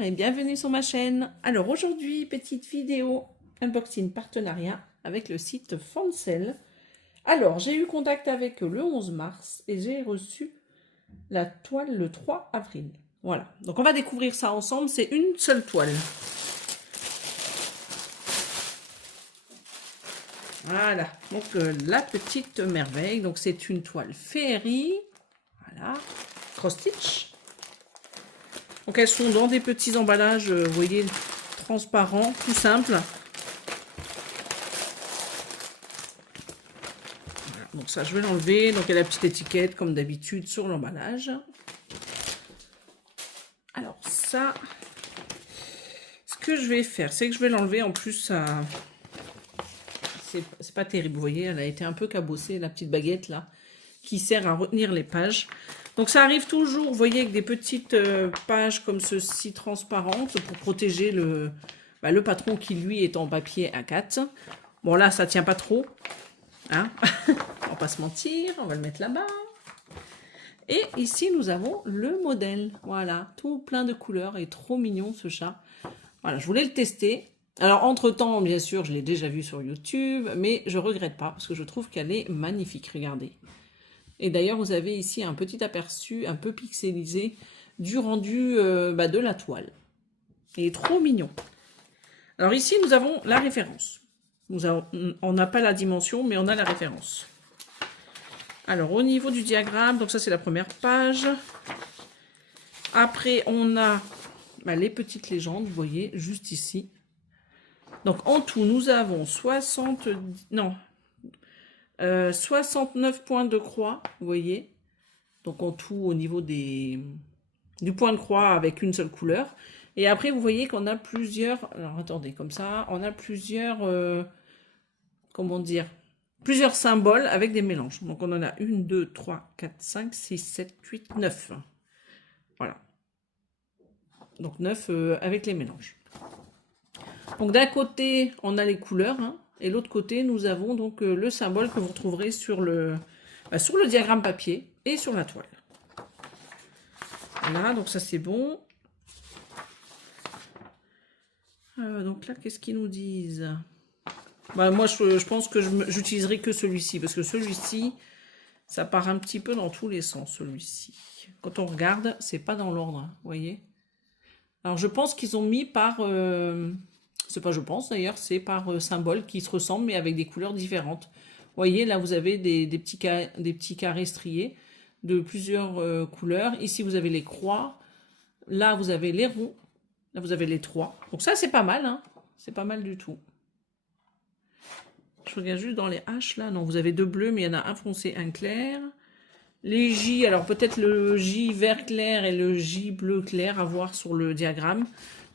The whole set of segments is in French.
Bonjour et bienvenue sur ma chaîne. Alors aujourd'hui, petite vidéo unboxing partenariat avec le site Fancel. Alors j'ai eu contact avec eux le 11 mars et j'ai reçu la toile le 3 avril. Voilà, donc on va découvrir ça ensemble, c'est une seule toile. Voilà, donc la petite merveille, donc c'est une toile féerie, voilà, cross stitch. Donc elles sont dans des petits emballages, vous voyez, transparents, tout simples. Voilà, donc ça je vais l'enlever, donc il y a la petite étiquette comme d'habitude sur l'emballage. Alors ça, ce que je vais faire, c'est que je vais l'enlever, en plus ça... C'est pas terrible, vous voyez, elle a été un peu cabossée, la petite baguette là, qui sert à retenir les pages. Donc ça arrive toujours, vous voyez, avec des petites pages comme ceci, transparentes, pour protéger le patron qui, lui, est en papier A4. Bon, là, ça tient pas trop, hein. On va pas se mentir, on va le mettre là-bas. Et ici, nous avons le modèle, voilà, tout plein de couleurs, et trop mignon, ce chat. Voilà, je voulais le tester. Alors, entre-temps, bien sûr, je l'ai déjà vu sur YouTube, mais je regrette pas, parce que je trouve qu'elle est magnifique, regardez. Et d'ailleurs, vous avez ici un petit aperçu un peu pixelisé du rendu de la toile. Il est trop mignon. Alors ici, nous avons la référence. On n'a pas la dimension, mais on a la référence. Alors, au niveau du diagramme, donc ça, c'est la première page. Après, on a les petites légendes, vous voyez, juste ici. Donc, en tout, nous avons 69 points de croix, vous voyez. Donc en tout au niveau du point de croix avec une seule couleur. Et après vous voyez qu'on a plusieurs, alors attendez, comme ça, on a plusieurs, comment dire, plusieurs symboles avec des mélanges. Donc on en a 1, 2, 3, 4, 5, 6, 7, 8, 9. Voilà. Donc 9 avec les mélanges. Donc d'un côté, on a les couleurs, hein, et l'autre côté, nous avons donc le symbole que vous retrouverez sur le diagramme papier et sur la toile. Voilà, donc ça c'est bon. Donc là, qu'est-ce qu'ils nous disent? Moi, je pense que j'utiliserai que celui-ci, parce que celui-ci, ça part un petit peu dans tous les sens, celui-ci. Quand on regarde, c'est pas dans l'ordre, hein, vous voyez. Alors je pense qu'ils ont mis par... c'est pas je pense d'ailleurs, c'est par symbole qui se ressemblent, mais avec des couleurs différentes. Vous voyez, là vous avez des petits carrés striés de plusieurs couleurs. Ici vous avez les croix, là vous avez les ronds, là vous avez les trois. Donc ça c'est pas mal, hein. C'est pas mal du tout. Je regarde juste dans les H là, non vous avez deux bleus, mais il y en a un foncé, un clair. Les J, alors peut-être le J vert clair et le J bleu clair à voir sur le diagramme.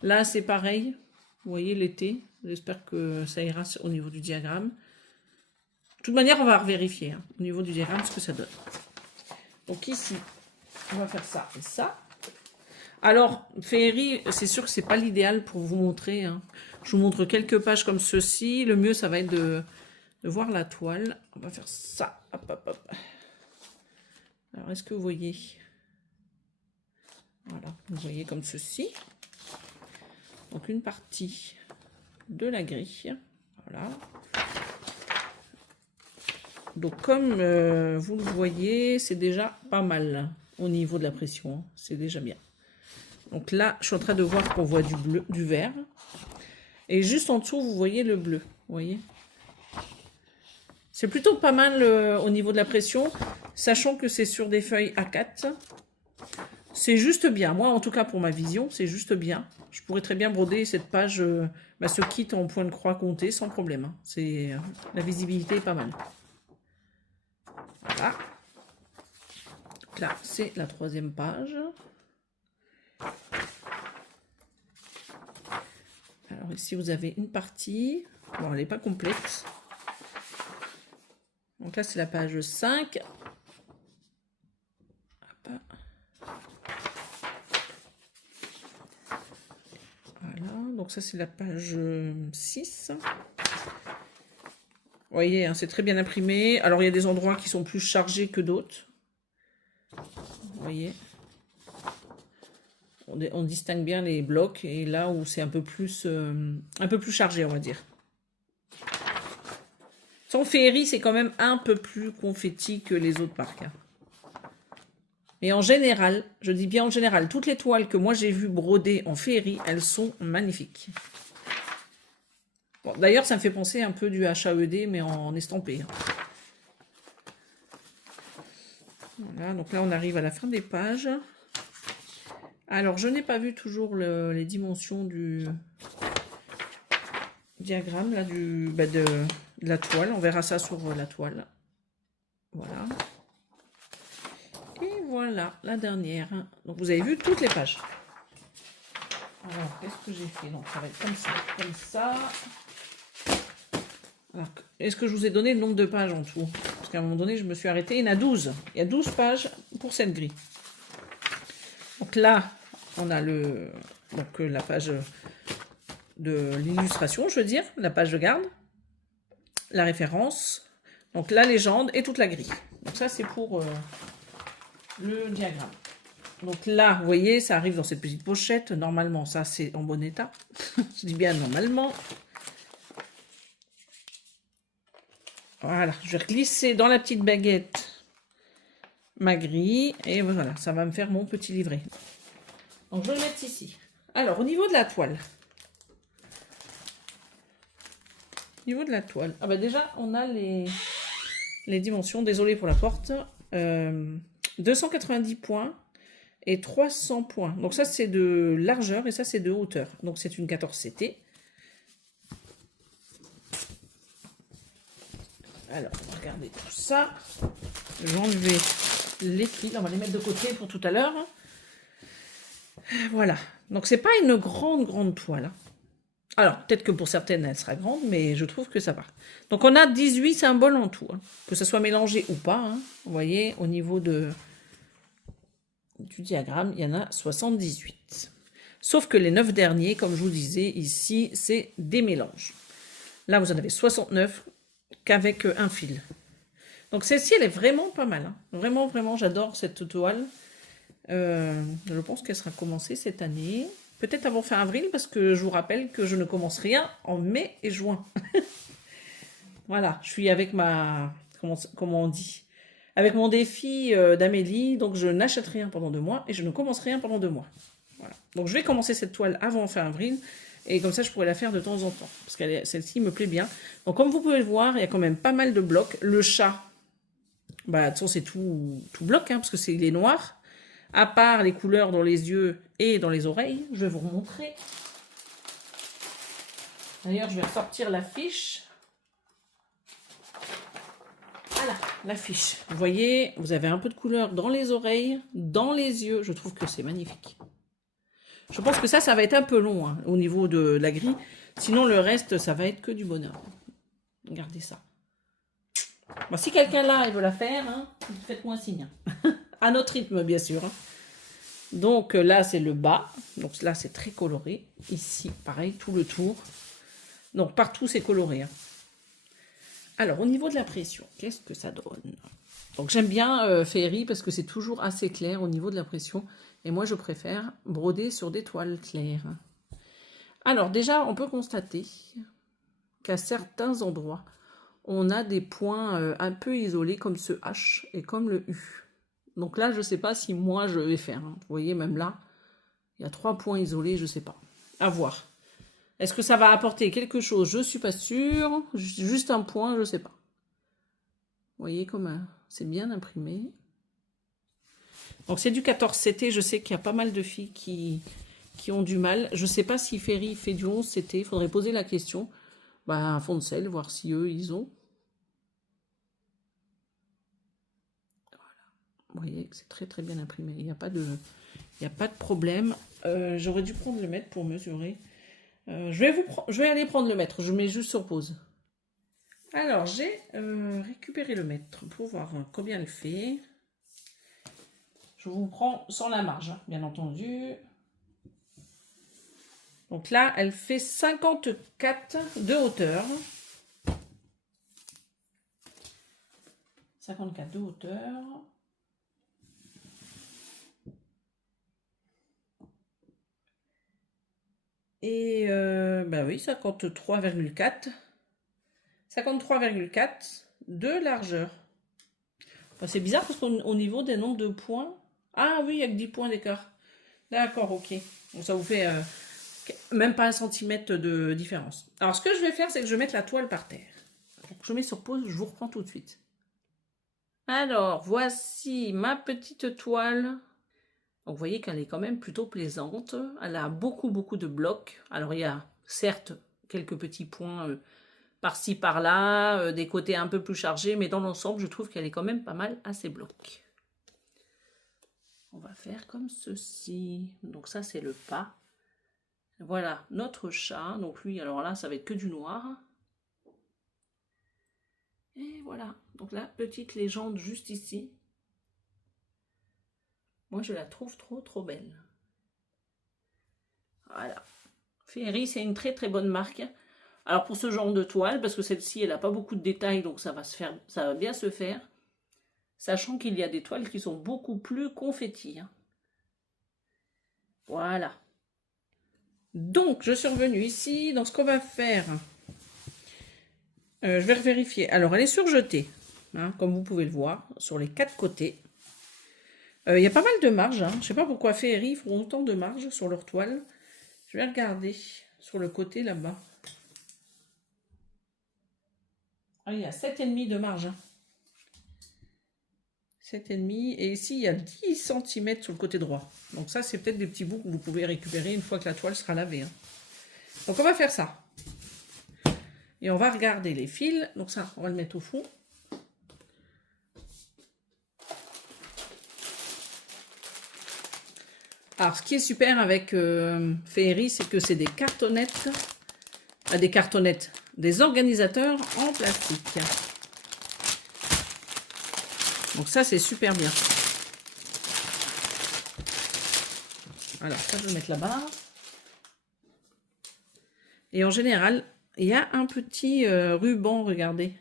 Là c'est pareil, vous voyez l'été, j'espère que ça ira au niveau du diagramme. De toute manière, on va vérifier hein, au niveau du diagramme ce que ça donne. Donc ici, on va faire ça et ça. Alors, féerie, c'est sûr que c'est pas l'idéal pour vous montrer. Hein. Je vous montre quelques pages comme ceci. Le mieux, ça va être de voir la toile. On va faire ça. Hop, hop, hop. Alors, est-ce que vous voyez? Voilà, vous voyez comme ceci. Donc, une partie de la grille. Voilà. Donc, comme vous le voyez, c'est déjà pas mal au niveau de la pression. Hein. C'est déjà bien. Donc là, je suis en train de voir qu'on voit du bleu, du vert. Et juste en dessous, vous voyez le bleu. Vous voyez? C'est plutôt pas mal au niveau de la pression, sachant que c'est sur des feuilles A4. C'est juste bien. Moi, en tout cas, pour ma vision, c'est juste bien. Je pourrais très bien broder cette page, ce kit en point de croix compté, sans problème. Hein. La visibilité est pas mal. Voilà. Donc là, c'est la troisième page. Alors ici, vous avez une partie. Bon, elle n'est pas complète. Donc là, c'est la page 5. Hop. Voilà, donc ça, c'est la page 6. Vous voyez, hein, c'est très bien imprimé. Alors, il y a des endroits qui sont plus chargés que d'autres. Vous voyez. On distingue bien les blocs et là où c'est un peu plus chargé, on va dire. Son féerie, c'est quand même un peu plus confetti que les autres marques. Hein. Et en général, je dis bien en général, toutes les toiles que moi j'ai vues brodées en féerie, elles sont magnifiques. Bon, d'ailleurs, ça me fait penser un peu du HAED, mais en estampé. Hein. Voilà, donc là, on arrive à la fin des pages. Alors, je n'ai pas vu toujours les dimensions du diagramme là, de la toile. On verra ça sur la toile. Voilà. Et voilà, la dernière. Donc, vous avez vu toutes les pages. Alors, qu'est-ce que j'ai fait? Donc, ça va être comme ça, comme ça. Est-ce que je vous ai donné le nombre de pages en tout? Parce qu'à un moment donné, je me suis arrêtée. Il y en a 12. Il y a 12 pages pour cette grille. Donc là, on a la page de l'illustration, je veux dire, la page de garde, la référence, donc la légende et toute la grille. Donc ça, c'est pour le diagramme. Donc là, vous voyez, ça arrive dans cette petite pochette. Normalement, ça, c'est en bon état. Je dis bien normalement. Voilà, je vais glisser dans la petite baguette ma grille. Et voilà, ça va me faire mon petit livret. Donc, je vais le mettre ici. Alors, au niveau de la toile. Ah bah déjà, on a les dimensions. Désolé pour la porte. 290 points et 300 points. Donc ça, c'est de largeur et ça, c'est de hauteur. Donc, c'est une 14 CT. Alors, regardez tout ça. Je vais enlever les fils. On va les mettre de côté pour tout à l'heure. Voilà. Donc, c'est pas une grande toile. Alors, peut-être que pour certaines, elle sera grande, mais je trouve que ça va. Donc, on a 18 symboles en tout. Hein. Que ce soit mélangé ou pas. Hein. Vous voyez, au niveau du diagramme, il y en a 78. Sauf que les 9 derniers, comme je vous disais ici, c'est des mélanges. Là, vous en avez 69 qu'avec un fil. Donc celle-ci, elle est vraiment pas mal. Hein. Vraiment, j'adore cette toile. Je pense qu'elle sera commencée cette année. Peut-être avant fin avril, parce que je vous rappelle que je ne commence rien en mai et juin. Voilà, je suis avec comment on dit? Avec mon défi d'Amélie, donc je n'achète rien pendant 2 mois et je ne commence rien pendant 2 mois. Voilà. Donc je vais commencer cette toile avant fin avril. Et comme ça, je pourrais la faire de temps en temps. Parce que celle-ci me plaît bien. Donc, comme vous pouvez le voir, il y a quand même pas mal de blocs. Le chat, bah, de toute façon, c'est tout bloc, hein, parce que il est noir. À part les couleurs dans les yeux et dans les oreilles. Je vais vous remontrer. D'ailleurs, je vais ressortir la fiche. Voilà, la fiche. Vous voyez, vous avez un peu de couleur dans les oreilles, dans les yeux. Je trouve que c'est magnifique. Je pense que ça va être un peu long hein, au niveau de la grille. Sinon, le reste, ça va être que du bonheur. Regardez ça. Bon, si quelqu'un là, il veut la faire, hein, faites-moi un signe. À notre rythme, bien sûr. Hein. Donc là, c'est le bas. Donc là, c'est très coloré. Ici, pareil, tout le tour. Donc partout, c'est coloré. Hein. Alors, au niveau de la pression, qu'est-ce que ça donne? Donc j'aime bien Féerie parce que c'est toujours assez clair au niveau de la pression. Et moi, je préfère broder sur des toiles claires. Alors déjà, on peut constater qu'à certains endroits, on a des points un peu isolés comme ce H et comme le U. Donc là, je ne sais pas si moi, je vais faire. Hein. Vous voyez, même là, il y a 3 points isolés, je ne sais pas. À voir. Est-ce que ça va apporter quelque chose? Je ne suis pas sûre. Juste un point, je ne sais pas. Vous voyez comme c'est bien imprimé. Donc c'est du 14 CT, je sais qu'il y a pas mal de filles qui ont du mal. Je ne sais pas si Féerie fait du 11 CT, il faudrait poser la question. Bah, un fond de sel, voir si eux, ils ont. Voilà. Vous voyez que c'est très bien imprimé. Il n'y a pas de problème. J'aurais dû prendre le mètre pour mesurer. Je vais aller prendre le mètre, je mets juste sur pause. Alors, j'ai récupéré le mètre pour voir combien elle fait. Je vous prends sans la marge, hein, bien entendu. Donc là, elle fait 54 de hauteur. 54 de hauteur. Et bah oui, 53,4. 53,4 de largeur. Enfin, c'est bizarre parce qu'au niveau des nombres de points... Ah oui, il n'y a que 10 points d'écart. D'accord, ok. Donc ça vous fait même pas 1 centimètre de différence. Alors ce que je vais faire, c'est que je vais mettre la toile par terre. Donc, je mets sur pause, je vous reprends tout de suite. Alors, voici ma petite toile. Donc, vous voyez qu'elle est quand même plutôt plaisante. Elle a beaucoup de blocs. Alors, il y a certes quelques petits points par-ci, par-là, des côtés un peu plus chargés, mais dans l'ensemble, je trouve qu'elle est quand même pas mal à ses blocs. On va faire comme ceci. Donc ça, c'est le pas. Voilà, notre chat. Donc lui, alors là, ça va être que du noir. Et voilà. Donc la petite légende juste ici. Moi, je la trouve trop belle. Voilà. Ferry, c'est une très bonne marque. Alors pour ce genre de toile, parce que celle-ci, elle n'a pas beaucoup de détails, donc ça va bien se faire. Sachant qu'il y a des toiles qui sont beaucoup plus confettis. Voilà. Donc, je suis revenue ici. Donc, ce qu'on va faire, je vais vérifier. Alors, elle est surjetée, hein, comme vous pouvez le voir, sur les 4 côtés. Il y a pas mal de marge. Hein. Je ne sais pas pourquoi Ferry font autant de marge sur leur toile. Je vais regarder sur le côté là-bas. Ah, il y a 7,5 de marge. Hein. 7,5. Et ici, il y a 10 cm sur le côté droit. Donc ça, c'est peut-être des petits bouts que vous pouvez récupérer une fois que la toile sera lavée. Hein. Donc on va faire ça. Et on va regarder les fils. Donc ça, on va le mettre au fond. Alors, ce qui est super avec Féerie, c'est que c'est des cartonnettes. Des organisateurs en plastique. Donc ça, c'est super bien. Alors, ça, je vais le mettre là-bas. Et en général, il y a un petit ruban, regardez.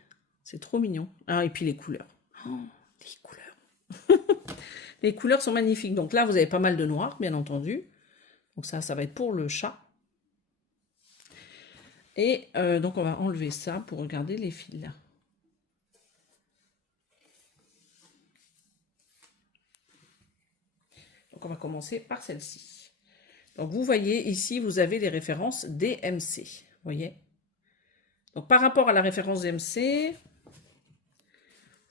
C'est trop mignon. Ah, et puis les couleurs. Oh, les couleurs. Les couleurs sont magnifiques. Donc là, vous avez pas mal de noir, bien entendu. Donc ça va être pour le chat. Et donc, on va enlever ça pour regarder les fils. Donc, on va commencer par celle-ci. Donc, vous voyez, ici, vous avez les références DMC. Vous voyez? Donc, par rapport à la référence DMC,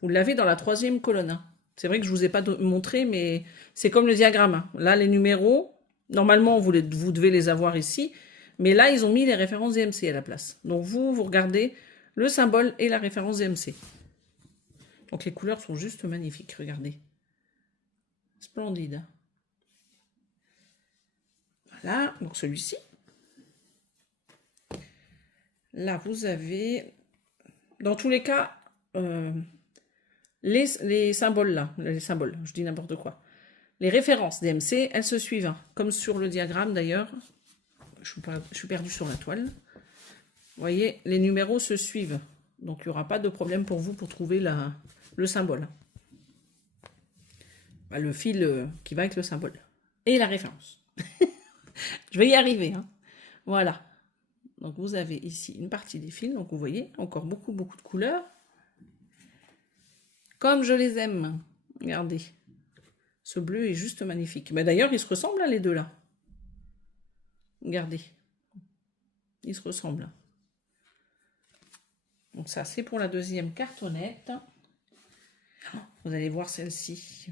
vous l'avez dans la 3e colonne. C'est vrai que je ne vous ai pas montré, mais c'est comme le diagramme. Là, les numéros, normalement, vous devez les avoir ici. Mais là, ils ont mis les références DMC à la place. Donc, vous regardez le symbole et la référence DMC. Donc, les couleurs sont juste magnifiques. Regardez. Splendide. Voilà. Donc, celui-ci. Là, vous avez, dans tous les cas, les symboles là. Les symboles, je dis n'importe quoi. Les références DMC, elles se suivent. Hein, comme sur le diagramme d'ailleurs. Je suis perdue sur la toile. Vous voyez, les numéros se suivent. Donc, il n'y aura pas de problème pour vous pour trouver le symbole. Bah, le fil qui va avec le symbole. Et la référence. Je vais y arriver. Hein. Voilà. Donc, vous avez ici une partie des fils. Donc, vous voyez, encore beaucoup de couleurs. Comme je les aime. Regardez. Ce bleu est juste magnifique. Mais d'ailleurs, ils se ressemblent, là, les deux, là. Regardez. Ils se ressemblent. Donc ça, c'est pour la 2e cartonnette. Vous allez voir celle-ci.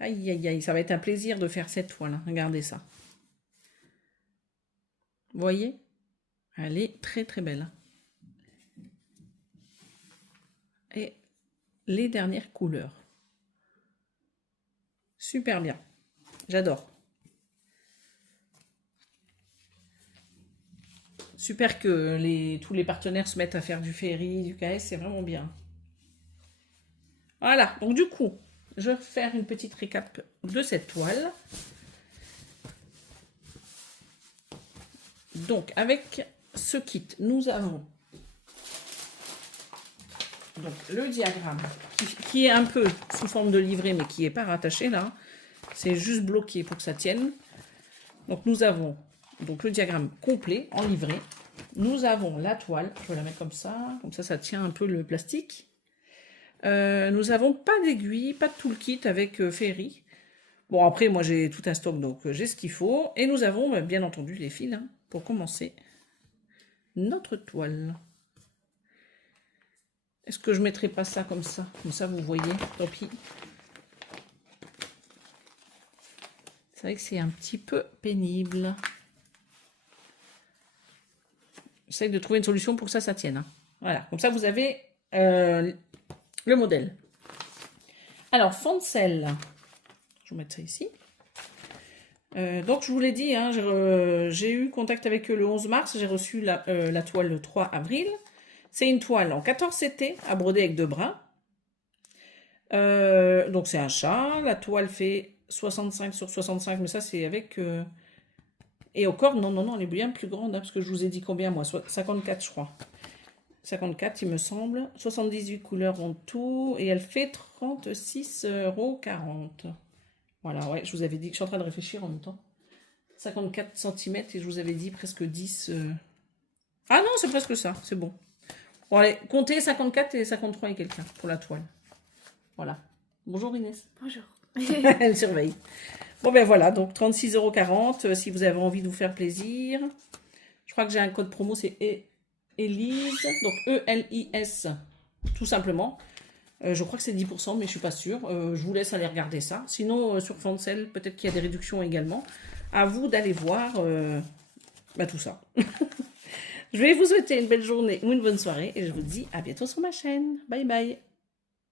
Aïe, aïe, aïe. Ça va être un plaisir de faire cette toile. Regardez ça. Vous voyez? Elle est très belle. Et les dernières couleurs. Super bien. J'adore. Super que tous les partenaires se mettent à faire du Féerie, du KS, c'est vraiment bien. Voilà, donc du coup, je vais faire une petite récap de cette toile. Donc, avec ce kit, nous avons donc, le diagramme qui est un peu sous forme de livret, mais qui n'est pas rattaché là. C'est juste bloqué pour que ça tienne. Donc nous avons donc le diagramme complet en livret. Nous avons la toile, je vais la mettre comme ça tient un peu le plastique. Nous avons pas d'aiguille, pas de toolkit avec Ferry. Bon, après, moi, j'ai tout un stock, donc j'ai ce qu'il faut. Et nous avons, bien entendu, les fils, hein, pour commencer notre toile. Est-ce que je ne mettrai pas ça comme ça? Comme ça, vous voyez, tant pis. C'est vrai que c'est un petit peu pénible. J'essaie de trouver une solution pour que ça tienne. Hein. Voilà, comme ça, vous avez le modèle. Alors, fond de sel. Je vais mettre ça ici. Donc, je vous l'ai dit, hein, j'ai eu contact avec eux le 11 mars. J'ai reçu la toile le 3 avril. C'est une toile en 14 CT à broder avec 2 brins. Donc, c'est un chat. La toile fait 65 sur 65, mais ça, c'est avec... Et au corps, non, elle est bien plus grande, hein, parce que je vous ai dit combien, moi, 54, je crois. 54, il me semble. 78 couleurs en tout. Et elle fait 36,40 €. Voilà, ouais, je vous avais dit que je suis en train de réfléchir en même temps. 54 cm et je vous avais dit presque 10. Ah non, c'est presque ça, c'est bon. Bon, allez, comptez 54 et 53 et quelqu'un pour la toile. Voilà. Bonjour Inès. Bonjour. Elle surveille. Bon ben voilà, donc 36,40 € si vous avez envie de vous faire plaisir. Je crois que j'ai un code promo, c'est Elise, donc E-L-I-S, tout simplement. Je crois que c'est 10%, mais je ne suis pas sûre. Je vous laisse aller regarder ça. Sinon, sur Fancel, peut-être qu'il y a des réductions également. À vous d'aller voir tout ça. Je vais vous souhaiter une belle journée ou une bonne soirée et je vous dis à bientôt sur ma chaîne. Bye bye.